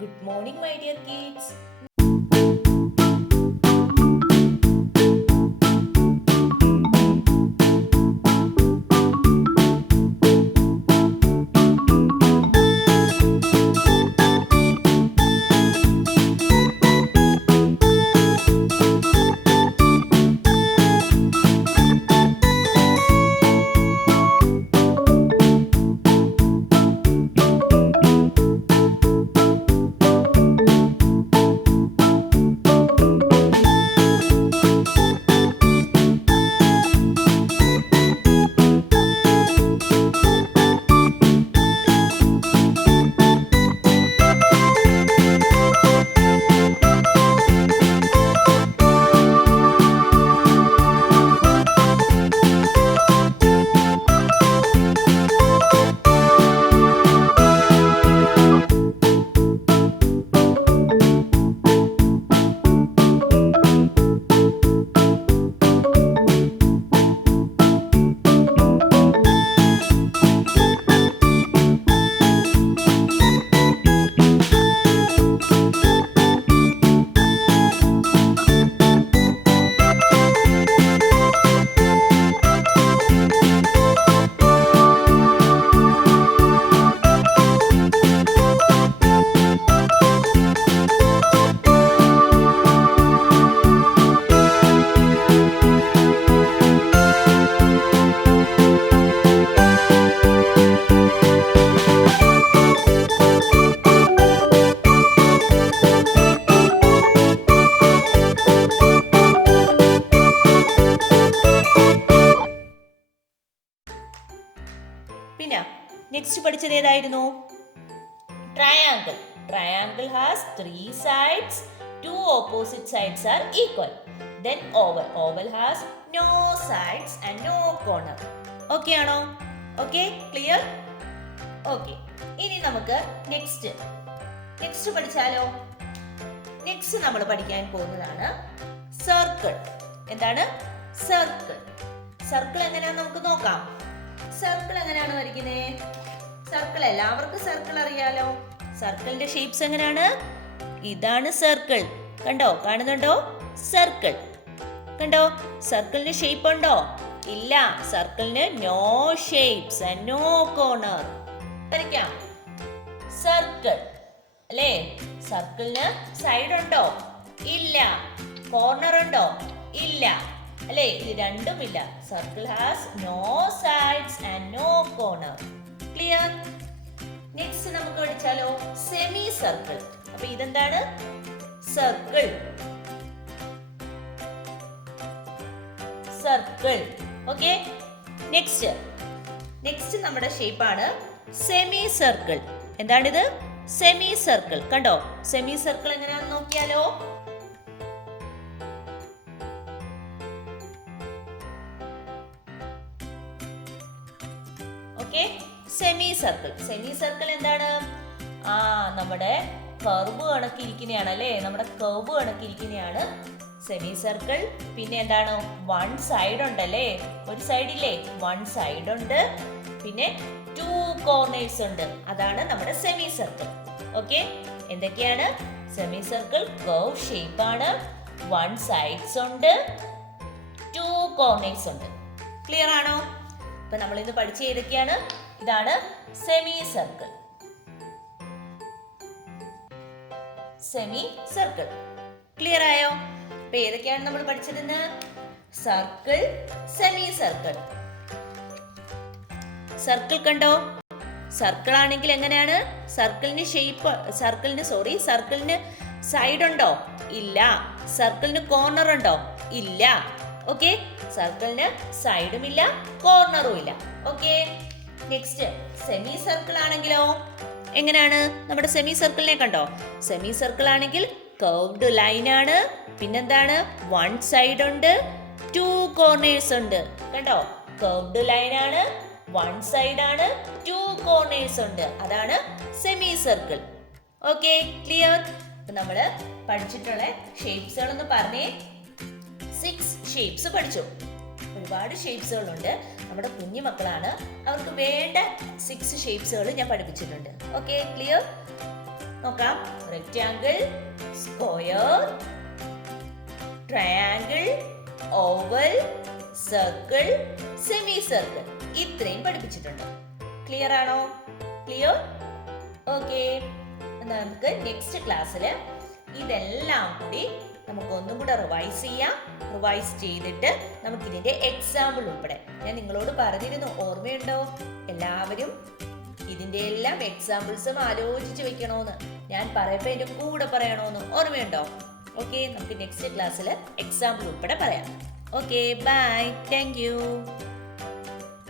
Good morning, my dear kids. പിന്നെ next പഠിച്ചത് ഏതായിരുന്നു? Triangle. Triangle has three sides. Two opposite sides are equal. Then oval. Oval has no sides and no corner. Okay ആണോ? Okay, clear? Okay. ഇനി നമുക്ക് next പഠിച്ചാലോ? Next നമ്മൾ പഠിക്കാൻ പോകുന്നതാണ് circle. എന്താണ്? സർക്കിൾ എങ്ങനെയാണെന്ന് നമുക്ക് നോക്കാം. സർക്കിൾ എങ്ങനെയാണ് വരയ്ക്കുന്നത്? സർക്കിൾ എല്ലാവർക്കും സർക്കിൾ അറിയാലോ. സർക്കിളിന്റെ ഷേപ്സ് എങ്ങനെയാണ്? ഇതാണ് സർക്കിൾ. കണ്ടോ? കാണുന്നുണ്ടോ? സർക്കിൾ കണ്ടോ? സർക്കിളിന് ഷേപ്പ് ഉണ്ടോ? ഇല്ല. സർക്കിളിന് no shapes and no corner. വരയ്ക്കാം. സർക്കിൾ അല്ലേ? സർക്കിളിന് സൈഡ് ഉണ്ടോ? ഇല്ല. കോർണർ ഉണ്ടോ? ഇല്ല. അല്ലേ? ഇത് രണ്ടും ഇല്ല. Circle has no sides and no corner. Clear? Next നമുക്ക് പഠിച്ചാലോ സെമി സർക്കിൾ. അപ്പൊ ഇതെന്താണ്? സർക്കിൾ. ഓക്കെ. നെക്സ്റ്റ് നമ്മുടെ ഷേപ്പാണ് സെമി സർക്കിൾ. എന്താണിത്? Semi circle. കണ്ടോ? സെമി സർക്കിൾ എങ്ങനെയാണെന്ന് നോക്കിയാലോ? സെമി സർക്കിൾ എന്താണ്? നമ്മുടെ കർവ് കണക്കിരിക്കുന്നതാണ് അല്ലേ? നമ്മുടെ കർവ് കണക്കിരിക്കുന്നതാണ് സെമി സർക്കിൾ. പിന്നെ എന്താണ്? വൺ സൈഡ് ഉണ്ടല്ലേ? ഒരു സൈഡില്ലേ? വൺ സൈഡ് ഉണ്ട്. പിന്നെ ടു കോർണേഴ്സ് ഉണ്ട്. അതാണ് നമ്മുടെ സെമി സർക്കിൾ. ഓക്കെ. എന്തൊക്കെയാണ്? സെമി സർക്കിൾ കർവ് ഷേപ്പ് ആണ്. വൺ സൈഡ്സ് ഉണ്ട്. ടു കോർണേഴ്സ് ഉണ്ട്. ക്ലിയർ ആണോ? ഇപ്പൊ നമ്മൾ ഇന്ന് പഠിച്ച ഏതൊക്കെയാണ്? ഇതാണ് സെമി സർക്കിൾ. ക്ലിയർ ആയോ? അപ്പൊ ഏതൊക്കെയാണ് നമ്മൾ പഠിച്ചതെന്ന്? Circle, semi circle. സർക്കിൾ കണ്ടോ? സർക്കിൾ ആണെങ്കിൽ എങ്ങനെയാണ്? സർക്കിളിന് സൈഡ് ഉണ്ടോ? ഇല്ല. സർക്കിളിന് കോർണർ ഉണ്ടോ? ഇല്ല. ഓക്കെ. സർക്കിളിന് സൈഡും ഇല്ല, കോർണറും ഇല്ല. ഓക്കെ. നെക്സ്റ്റ് സെമി സർക്കിൾ ആണെങ്കിലോ എങ്ങനെയാണ്? നമ്മുടെ സെമി സർക്കിളിനെ കണ്ടോ? സെമി സർക്കിൾ ആണെങ്കിൽ കർവ്ഡ് ലൈൻ ആണ്. പിന്നെന്താണ്? വൺ സൈഡ് ഉണ്ട്, ടു കോർണേഴ്സ് ഉണ്ട്. കണ്ടോ? കർവ്ഡ് ലൈൻ ആണ്, വൺ സൈഡ് ആണ്, ടു കോർണേഴ്സ് ഉണ്ട്. അതാണ് സെമി സർക്കിൾ. Okay, clear? നമ്മള് പഠിച്ചിട്ടുള്ള ഷേപ്സുകളൊന്ന് പറഞ്ഞേ. 6 ഷേപ്സ് പഠിച്ചു. ഒരുപാട് ഷേപ്സുകളുണ്ട്. നമ്മുടെ കുഞ്ഞു മക്കളാണ്, അവർക്ക് വേണ്ട 6 ഷേപ്സുകൾ ഞാൻ പഠിപ്പിച്ചിട്ടുണ്ട്. Okay, clear? നോക്കാം. Rectangle, square, triangle, oval, circle, semi circle. ഇത്രയും പഠിപ്പിച്ചിട്ടുണ്ട്. ക്ലിയർ ആണോ? ക്ലിയർ? ഓക്കെ. നമുക്ക് നെക്സ്റ്റ് ക്ലാസ്സിൽ ഇതെല്ലാം കൂടി നമുക്ക് ഒന്നും കൂടെ റിവൈസ് ചെയ്യാം. റിവൈസ് ചെയ്തിട്ട് നമുക്ക് ഇതിന്റെ എക്സാമ്പിൾ ഉൾപ്പെടെ ഞാൻ നിങ്ങളോട് പറഞ്ഞിരുന്നു, ഓർമ്മയുണ്ടോ? എല്ലാവരും ഇതിന്റെ എല്ലാം എക്സാമ്പിൾസും ആലോചിച്ച് വെക്കണോന്ന് ഞാൻ പറയുമ്പോ എന്റെ കൂടെ പറയണോന്ന് ഓർമ്മയുണ്ടോ? ഓക്കെ, നമുക്ക് നെക്സ്റ്റ് ക്ലാസ്സിൽ എക്സാമ്പിൾ ഉൾപ്പെടെ പറയാം. Okay, bye, thank U.